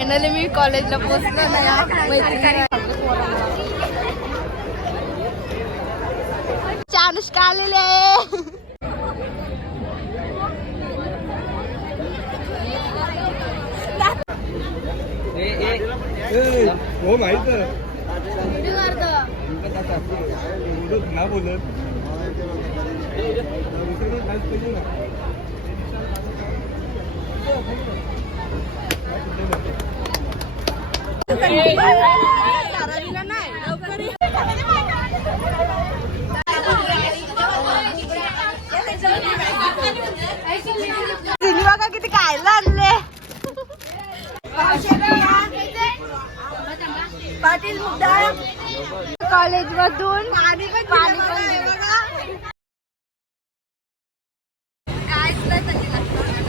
Finally मी कॉलेजला पोहोचलो नाही अनुष्का आलेले हो माहीत ना बोलत. बघा किती खायला आणले पाटील कॉलेज मधून पण पाणी पण दिलं. काहीच नाही सांगितलं.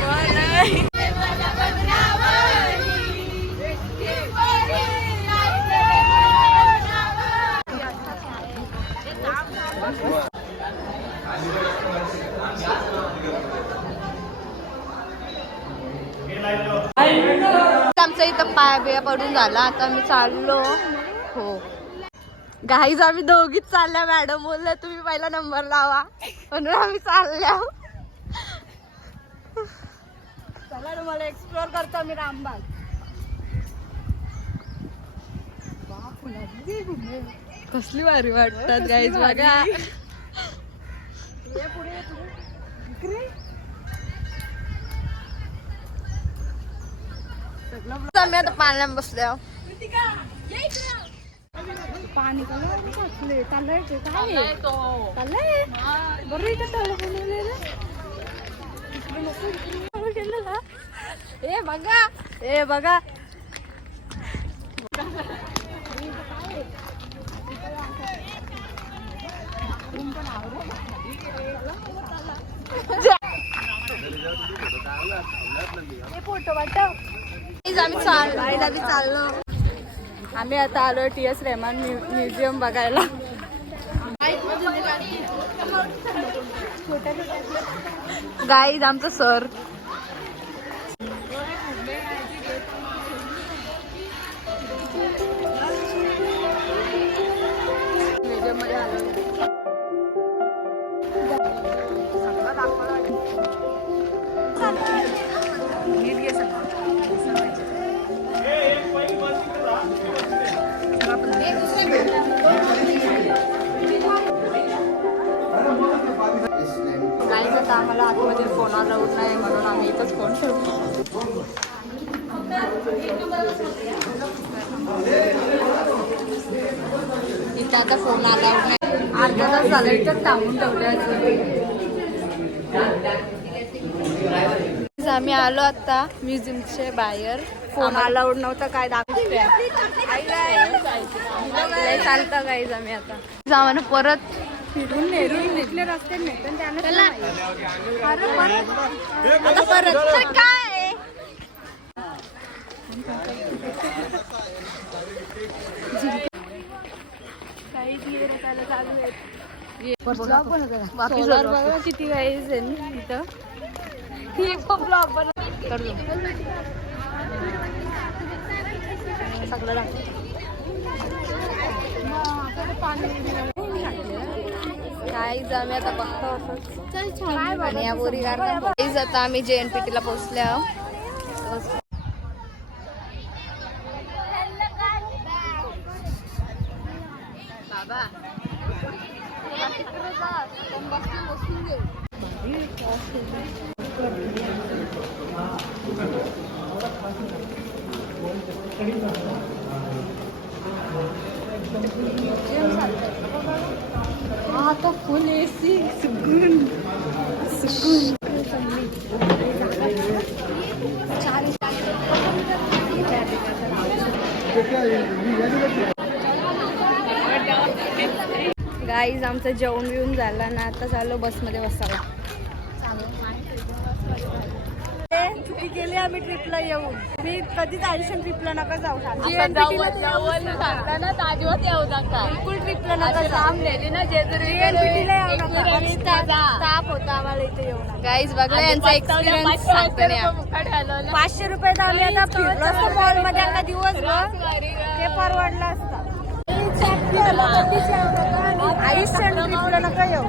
हो नाही. आमचं इथं पाया बिया पडून झाला. आता मी चाललो. हो. गाईज आम्ही दोघीच चालल्या मॅडम बोलल्या तुम्ही पहिला नंबर लावा. म्हणून आम्ही चालल्या. चला ना मला एक्सप्लोर करतो मी रामबाग. कसली भारी वाटतात गाईज बघा. आम्ही आता पाण्यात बसल्या. पाणी चाललंय चाललंय चाललंय बरं इथं बनवलेलं? ए बघा. ए बघा. फोटो वाटव आम्ही चाललो आम्ही चाललो. आम्ही आता आलो टी एस रेहमान म्युझियम बघायला. गाईज आमचं सर म्युझियम गाईज आता आम्हाला आतमध्ये फोन अलाउड नाही म्हणून आम्ही इथंच फोन ठेवतो इथं आता फोन अलाउड नाही अर्धा तास झालं इथं थांबून ठेवले आम्ही आलो आता म्युझियमचे बाहेर. फोन अलाउड नव्हतं काय दाखवतोय? चालतं गाईज आम्ही आता. जाऊ परत. फिरून नेरून कुठले रस्ते आता परत. तर काय? बाकी बघा किती ना तिथं ही सगळं काहीच आम्ही आता बघतो. आणि या बोरी काहीच आता आम्ही जे एन पी टीला पोहोचले. आहोत बाबा. आता फुल एसी सुकून सुकून गाईज आमचं जेवण बिवून झालं ना आता चाललो बसमध्ये बसायला. चुकी केली आम्ही ट्रिपला येऊन. मी कधीच आयुष्यात ट्रिपला नका जाऊ. बिलकुल ट्रिपला नका ताप होता आम्हाला इथे येऊन. गाईज बघला यांचा एक्सपिरियन्स सांगतो पाचशे रुपये आम्ही आता फिरलो असतो मॉलमध्ये आता दिवसभर ते परवडलं असतं. आयुष्य ट्रिपला नका. येऊ.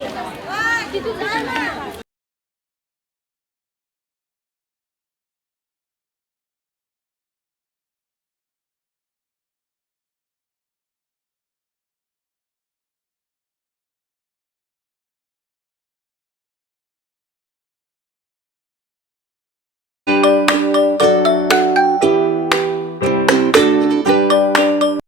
Wah, gitu.